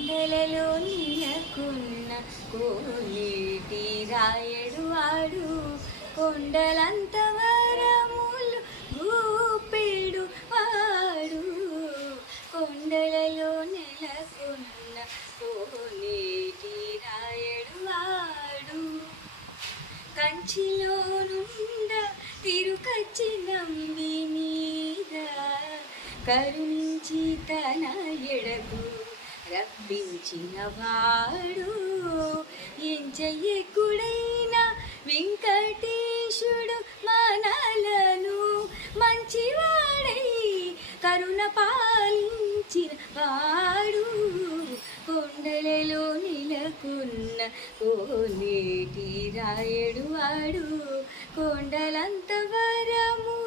కొండలలో నీలకున్న కోనేటి రాయడు వాడు కొండలంత వరములు గూపెడు వాడు కొండలలో నెలకొన్న కోనేటి రాయడు వాడు కంచిలో నుండ తిరుకచ్చి నంబి మీద కరుణించి తన ఎడకు రప్పించిన వాడు ఎంచెయ్యకుడైన వెంకటేశుడు మనలను మంచివాడై కరుణ పాలించిన వాడు కొండలలో నెలకొన్న కోనేటి రాయడు వాడు కొండలంత వరము